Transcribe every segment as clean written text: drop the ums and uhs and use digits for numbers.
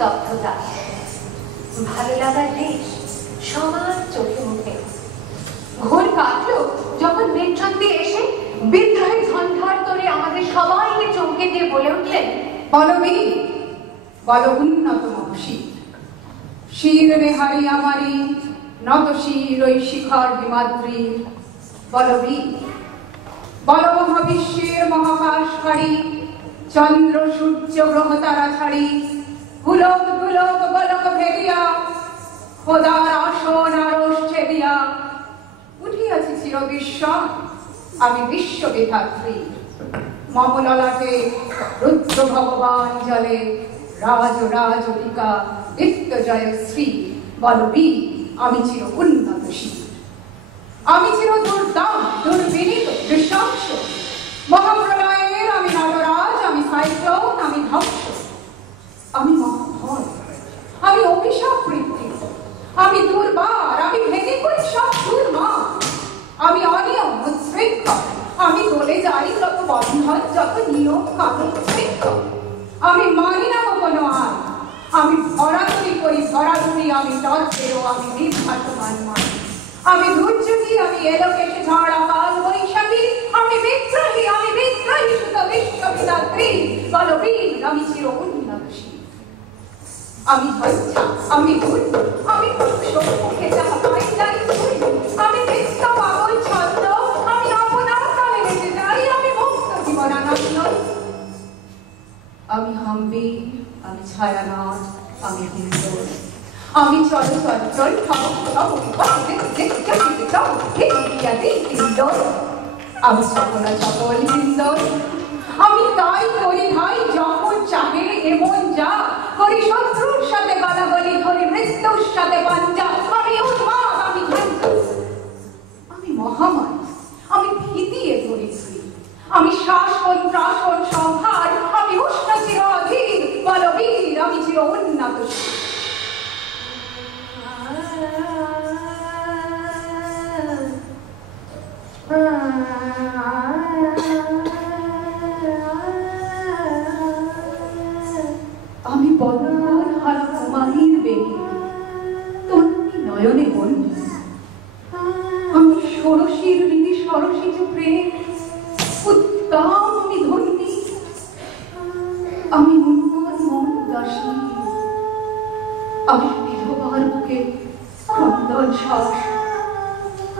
স্তব্ধতা, ভালো লাগার দেশ সবার চোখে মুখে। ঘোর কাটলো যখন মেট্রন দিয়ে এসে বিদ্রোহের ঝঞ্ঝার তোরে আমাদের সবাইকে চমকে দিয়ে বলে উঠলেন, বলো বীর, বলো উন্নত মহর্ষি, শির রেহারি আমারি নত শির ওই শিখর হিমাদ্রির। বলো বীর, বলো মহাবিশ্বের মহাকাশ ফাড়ি, চন্দ্র সূর্য গ্রহ তারা ছাড়ি, পুলক দুলক গোলক ভেদিয়া, খোদার আসন আরশ ছেদিয়া উঠিয়াছি চিরবিশ্বর আমি বিশ্ববিধাত্রী। মম ললাটে রুদ্র ভগবান জলে রাজ রাজটিকা নিত্য জয় শ্রী। বল বীর, আমি চির উন্নত শির, আমি চির দুর্দাম দুর্বিনীত নৃশংস। মহাপ্রলয়ের আমি নটরাজ, আমি সাইক্লোন, আমি ধ্বংস, আমি মহাভয়, আমি অভিশাপ বৃত্তি, আমি দুর্বার, আমি ভেঙে করি সব দুর্মান, আমি অনিয়ম উচ্ছৃঙ্খল, আমি বলে যাই যত বন্ধন যত নিয়ম কানুন শৃঙ্খল। আমি মানি না কোনো আইন, আমি ধরাধরি করি ধরাধরি, আমি তর্কেও আমি নির্ঘাতমান মান। আমি দুর্যোগী, আমি এলোকেশে ঝড় কাল বৈশাখী, আমি বিদ্রোহী সুত বিশ্ববিধাত্রী। বলো বীর, আমি চির উন্নত শির, আমি ধৈর্যা, আমি ভুল, আমি সম্মুখে যাহা পাই যাই ভুল, আমি নিত্য পাগল ছন্দ, আমি আপনার কালে বেঁচে যাই, আমি মুক্ত জীবনানন্দ। আমি হাম্বি, আমি ছায়ানাথ, আমি হিন্দোল, আমি চলচঞ্চল আমি সকলা সকল হিন্দোল। আমি তাই করি ভাই যখন চাহে এমন যা করি, শত্রুর সাথে গালাগালি ধরি, মৃত্যুর সাথে পাঞ্জা। আমি উন্মাদ, আমি ঘান্ত, আমি মহামারী, আমি ভীতিয়ে ধরেছি, আমি শাসন প্রাসন সংহার, আমি উষ্ণ চির অধীর। বল বীর, আমি চির উন্নত শির। আমি বদন হারা কুমারীর বেণী তন্নি নয়নে বন্দি, আমি ষোড়শীর রীতি সরসিজ প্রেম উত্তম আমি ধন্যী, আমি উন্মাদ মন উদাসী, আমি বিধবার বুকে ক্রন্দন শ্বাস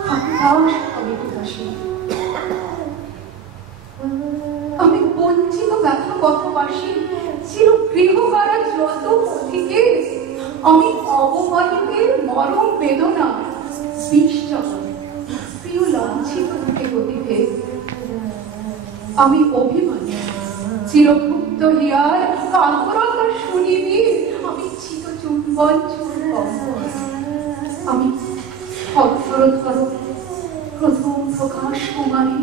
হতাশ, আমি উদাসী, আমি বঞ্চিত ব্যথা পথবাসী, চির গৃহকারা যত পথিকে, আমি অবমানিতের মরম বেদনা বিশ্বজন প্রিয় লাঞ্ছিত থেকে গতিতে, আমি অভিমানী চিরভুক্ত হিয়ার কাতরতা শুনিবি, আমি চিত চুম্বন চুম্বন, আমি অক্ষরধর প্রথম প্রকাশ কুমারী,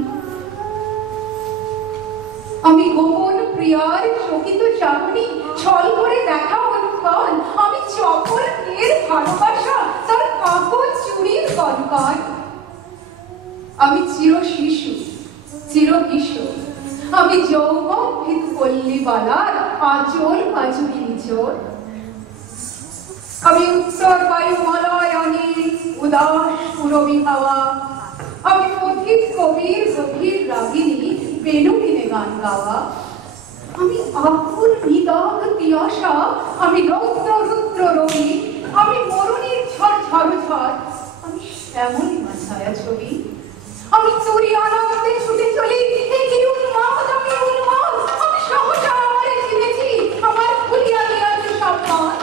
আমি গোপন প্রিয়ার চকিত চাহনি ছল করে দেখা উৎকল, আমি চপল মেয়ের ভালোবাসা তার কাপড় চুরির কনকন, আমি চির শিশু চির কিশোর, আমি যৌবন ভিত পল্লীবালার আচল আচুরি নিচর, আমি উত্তর বায়ুমলয় অনিল উদাস পুরবী হাওয়া, আমি পথিক কবির গভীর রাগিনী বেণুবিনে গান গাওয়া, আমি আকুল নিদাগ তিয়াসা, আমি রৌদ্র রুদ্র রবি, আমি মরুণীর ঝড় ঝড় ঝড়, আমি শ্যামলিমা ছায়া ছবি, আমি তুরি আনন্দে ছুটে চলি, কি উন্মাদ আমি উন্মাদ, আমি সহসা আমারে চিনেছি, আমার ভুলিয়া গিয়াছে সব মন।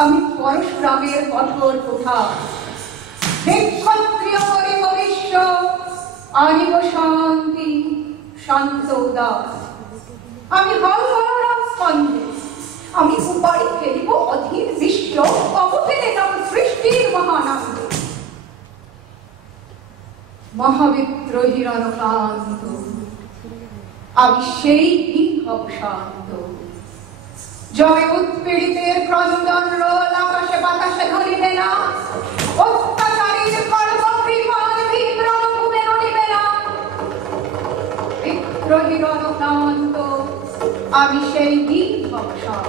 আমি পরশুরামের কঠোর কোঠা, ক্ষত্রিয় করে ভবিষ্য আনিব শান্তি শান্ত উদাস, আমি হল বলরাম স্কন্ধে, আমি উপাড়ি ফেলিব অধীর বিশ্ব, অবহেলে নাম সৃষ্টির মহানন্দে। মহাবিদ্রোহী রণকান্ত, আমি সেই হব শান্ত, যবে উৎপীড়িতের ক্রন্দন রোল আকাশে বাতাসে ধরিবে না, অত্যাচারীর খড়গ কৃপান বিভ্রম ভূমে নড়িবে না। বিদ্রোহী রণকান্ত, আমি সেই গীত বংশাল,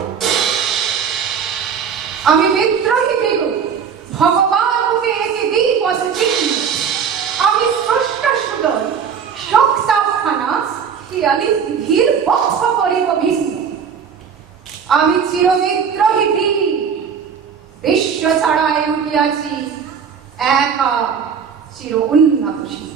আমি বিদ্রোহী বেগু, ভগবান মুখে একে দিই পথচিহ্ন। আমি স্রষ্টা সুদল, শক্তাখানা শিয়ালি ধীর বক্ষ করিব ভিন্ন। আমি চিরবিদ্রোহী বীর, বিশ্ব ছাড়ায় উঠিয়াছি একা চির উন্নতশীল।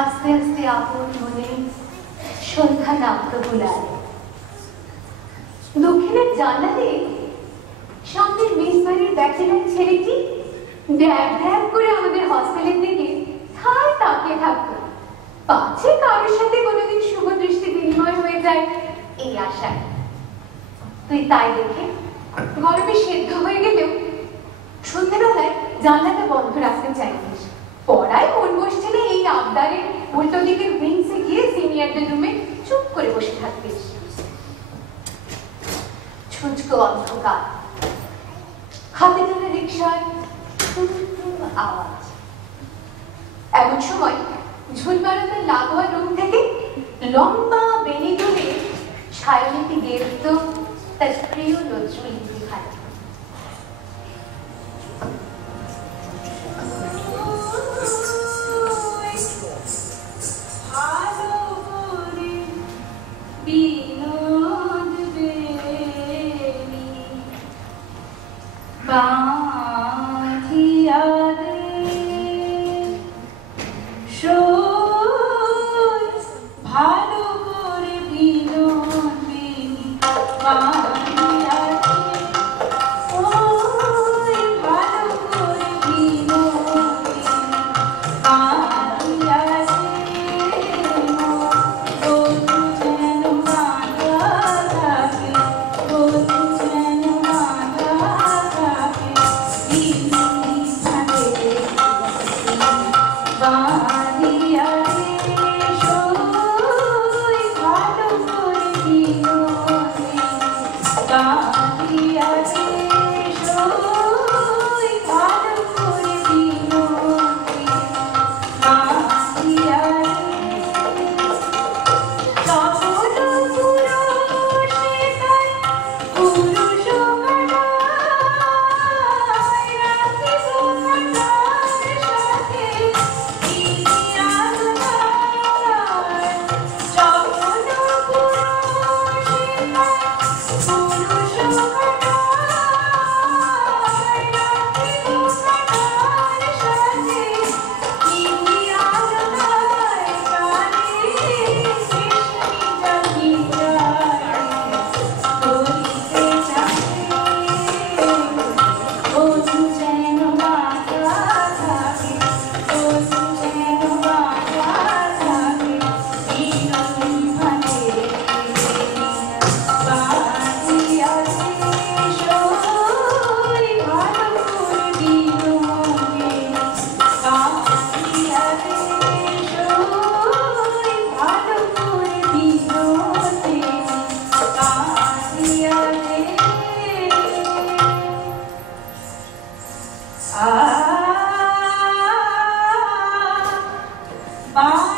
আস্তে আস্তে আপন মনে সন্ধ্যা নামত বুলায়। দক্ষিণের জানলা দিয়ে সামনের মেস বাড়ির ব্যাচেলার ছেলেটি ড্যাব ড্যাব করে আমাদের হস্টেলের দিকে ঠায় তাকিয়ে থাকতো, পাছে কারোর সাথে কোনোদিন শুভ দৃষ্টি বিনিময় হয়ে যায় এই আশায়। তুই তাই দেখে গরমে সেদ্ধ হয়ে গেলেও সন্ধ্যাবেলায় জানলাটা বন্ধ রাখতে চাইছিস। পড়ায় মন বসছে না এই আবদারে উল্টো দিকের উইংসে গিয়ে সিনিয়রদের রুমে চুপ করে বসে থাকতিস। ছুঁচকো অন্ধকার, হাতে ধরে রিক্সার আওয়াজ। এমন সময় ঝুলবারান্দার লাগোয়া রুম থেকে লম্বা বেনি ধরে সায়নীতি গেয়ে উঠত তার প্রিয় নজরুল গীতিখানা। Bye.